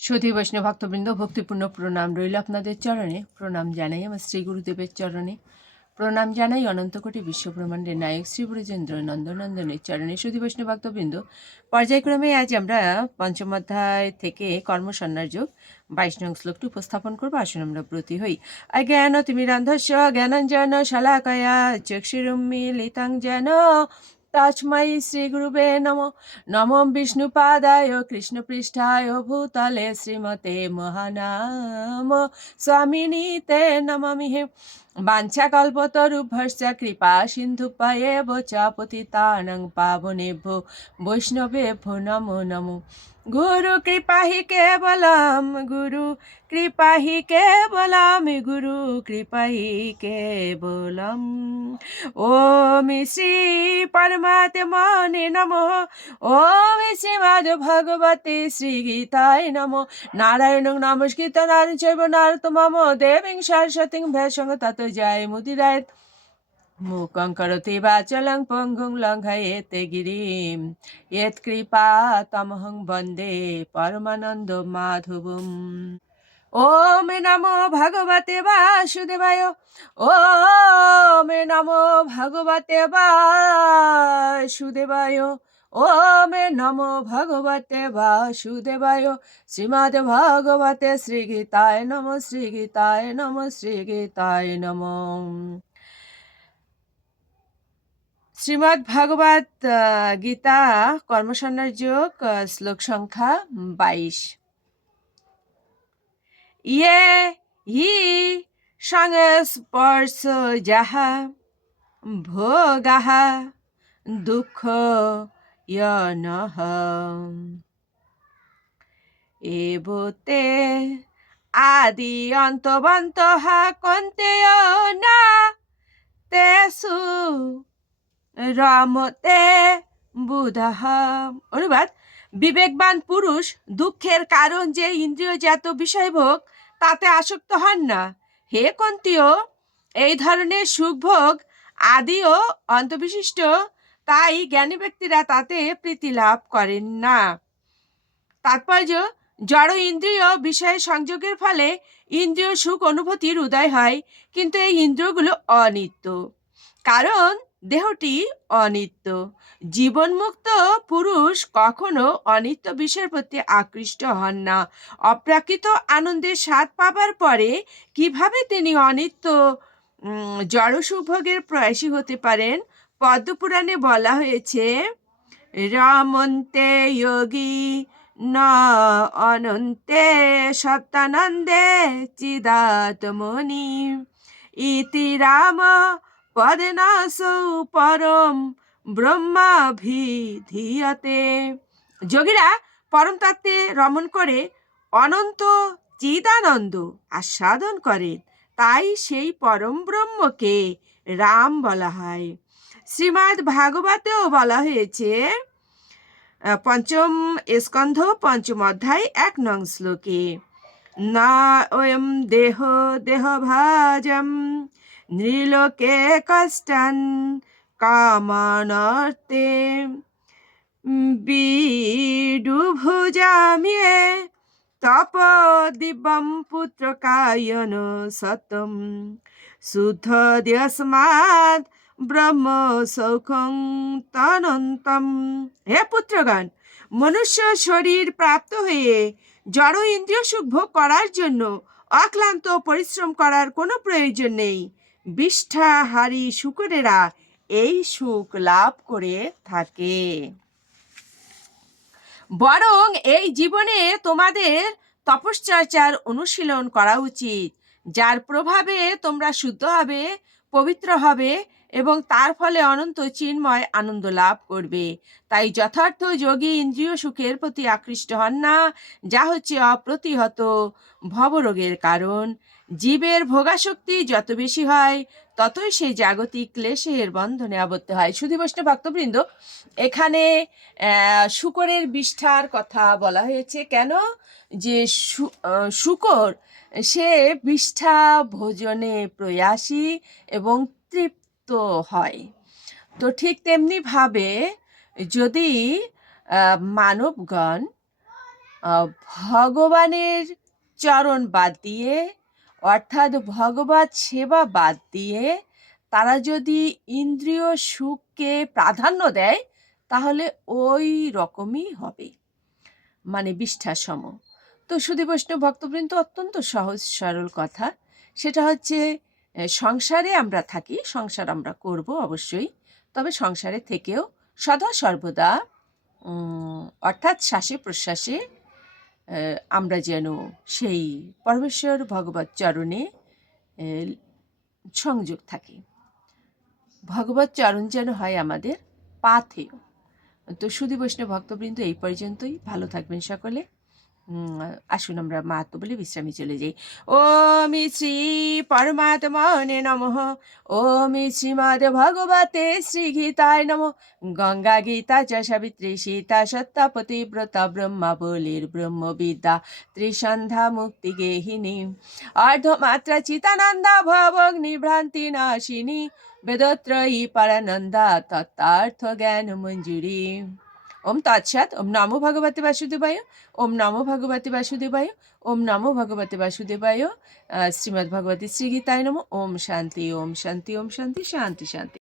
সুধী বৈষ্ণব ভক্তবৃন্দ, ভক্তিপূর্ণ প্রণাম রইল আপনাদের চরণে। প্রণাম জানাই আমার শ্রী গুরুদেবের চরণে। প্রণাম জানাই অনন্ত কোটি বিশ্বব্রহ্মাণ্ডের নায়ক শ্রী ব্রজেন্দ্র নন্দনন্দনের চরণে। সুধী বৈষ্ণব ভক্তবৃন্দ, পর্যায়ক্রমে আজ আমরা পঞ্চম অধ্যায় থেকে কর্মসন্ন্যাস যোগ বাইশ নং শ্লোকটি উপস্থাপন করব। আসুন আমরা ব্রতী হই। অজ্ঞান তিমিরান্ধস্য জ্ঞানঞ্জন শলাকয়া চক্ষুরুন্মিলিতাং যেন तस्मै श्रीगुरुवे नमो नमो विष्णुपादाय कृष्णपृष्ठाय भूतले श्रीमते महानाम। स्वामिनी ते नममि। বাঞ্ছাকল্পতরুভ্যশ্চ কৃপা সিন্ধুপয়েব চ পতিতানং পাবনেভ্যো বৈষ্ণবেভ্যো নমো নমো। গুরু কৃপা হি কেবলম, গুরু কৃপা হি কেবলম, গুরু কৃপা হি কেবলম। ওম শ্রী পরমাত্মনে নমঃ, ওম শ্রীমদ ভগবতে শ্রী গীতায় নমঃ। নারায়ণং নমস্কৃত নারী চৈব নারত মম, দেবীং সরস্বতীং ভেষং তত জয় মুদিরায়। মূকং করতি বাচলং পঙ্গুং লঙ্ঘয়েতে গিরিম। ইয়ৎকৃপা তমহং বন্দে পরমানন্দ মাধবম। ওম নমো ভগবতে বাসুদেবায়। ওম নমো ভগবতে বাসুদেবায়। ওম নমো ভগবতে বাসুদেবায়, শ্রীমদ ভগবতে শ্রীগীতায় নম শ্রীগীতায় নম শ্রীগীতায় নম। শ্রীমদ্ ভাগবত গীতা, কর্মসন্ন্যাস যোগ শ্লোক সংখ্যা বাইশ। ইয়ে হি সংস্পর্শ যাহা, ভোগাহা, দুঃখ এবতে আদি অন্তবন্ত কন্তে না তেসু রমতে বুধহ অনুবাদ বিবেকবান পুরুষ দুঃখের কারণ যে ইন্দ্রিয়জাত বিষয়ভোগ তাতে আসক্ত হন না হে কন্তীয়, এই ধরনের সুখভোগ আদিও অন্তবিশিষ্ট তাই জ্ঞানী ব্যক্তিরা তাতে প্রীতি লাভ করেন না। তাৎপর্য জড় ইন্দ্রিয় বিষয়ে সংযোগের ফলে ইন্দ্রিয় সুখ অনুভূতির উদয় হয় কিন্তু এই ইন্দ্রিয়গুলো অনিত্য। কারণ দেহটি অনিত্য। জীবনমুক্ত পুরুষ কখনো অনিত্য বিষয়ের প্রতি আকৃষ্ট হন না। অপ্রাকৃত আনন্দের স্বাদ পাবার পরে কীভাবে তিনি অনিত্য উম, জড় সুভোগের প্রয়াসী হতে পারেন? পদ্মপুরাণে বলা হয়েছে, রামন্তে যোগী ন অনন্তে সত্যানন্দে চিদাত্মনি ইতি রাম পদেনাসৌ পরম ব্রহ্মাভিধীয়তে। যোগীরা পরম তত্ত্বে রমণ করে অনন্ত চিদানন্দ আস্বাদন করেন। তাই সেই পরম ব্রহ্মকে রাম বলা হয়। শ্রীমদ্ ভাগবতেও বলা হয়েছে পঞ্চম স্কন্ধ, পঞ্চম অধ্যায়, এক নং শ্লোকে, না ওয়ম দেহ দেহ ভাজম নৃলোকে কষ্টান কামানর্তে, বিডুভুজামিয়ে তপ দিব্যম পুত্র কায়ন সতম, শুদ্ধ দিয়সমাদ ব্রহ্ম সৌখং তনন্তম হে পুত্রগণ, মনুষ্য শরীর প্রাপ্ত হয়ে জড় ইন্দ্রিয় সুখ ভোগ করার জন্য অক্লান্ত পরিশ্রম করার কোনো প্রয়োজন নেই। বিষ্ঠাহারী শুকরেরা এই সুখ লাভ করে থাকে। বরং এই জীবনে তোমাদের তপশ্চর্চার অনুশীলন করা উচিত, যার প্রভাবে তোমরা শুদ্ধ হবে, পবিত্র হবে এবং তার ফলে অনন্ত চিন্ময় আনন্দ লাভ করবে। তাই যথার্থ যোগী ইন্দ্রিয় সুখের প্রতি আকৃষ্ট হন না, যা হচ্ছে অপ্রতিহত ভবরোগের কারণ। জীবের ভোগাশক্তি যত বেশি হয়, ততই সেই জাগতিক ক্লেশের বন্ধনে আবদ্ধ হয়। শুধু বৈষ্ণব ভক্তবৃন্দ, এখানে শুকরের বিষ্ঠার কথা বলা হয়েছে। কেন? যে শুকর, সে বিষ্ঠা ভোজনে প্রয়াসী এবং তৃপ্ত হয়। তো ঠিক তেমনিভাবে যদি মানবগণ ভগবানের চরণ বাদ দিয়ে, অর্থাৎ ভগবত সেবা বাদ দিয়ে তারা যদি ইন্দ্রিয় সুখকে প্রাধান্য দেয়, তাহলে ওই রকমই হবে। মানে বিষ্ঠাসম। তো সুধী বৈষ্ণব ভক্তবৃন্দ অত্যন্ত সহজ সরল কথা। সেটা হচ্ছে সংসারে আমরা থাকি, সংসার আমরা করব অবশ্যই। তবে সংসারে থেকেও সদা সর্বদা অর্থাৎ শ্বাসে প্রশ্বাসে আমরা যেন সেই পরমেশ্বর ভগবত চরণে সংযোগ থাকি। ভগবত চরণ যেন হয় আমাদের পাথেয়। তো সুধী বৈষ্ণব ভক্তবৃন্দ এই পর্যন্তই। ভালো থাকবেন সকলে। আসুন আমরা মাহাত্ম বলে বিশ্রামে চলে যাই। ওম শ্রী পরমাত্মনে নমঃ। ওম শ্রীমদ ভগবতে শ্রী গীতায় নম। গঙ্গা গীতা চ সাবিত্রী সীতা সত্যাপতি ব্রত ব্রহ্মা বলির ব্রহ্মবিদ্যা ত্রিসন্ধ্যা মুক্তি গেহিনী। অর্ধমাত্রা চিতানন্দা ভবগ্নি ভ্রান্তি নাশিনী। বেদত্রয়ী পরানন্দা তত্ত্বার্থ জ্ঞান মঞ্জুরি। ওম তৎসৎ, ওম নমো ভগবতে বাসুদেবায়, ওম নমো ভগবতে বাসুদেবায়, ওম নমো ভগবতে বাসুদেবায় শ্রীমদ্ ভগবতী শ্রীগীতায় নম, ওম শান্তি ওম শান্তি ওম শান্তি শান্তি শান্তি।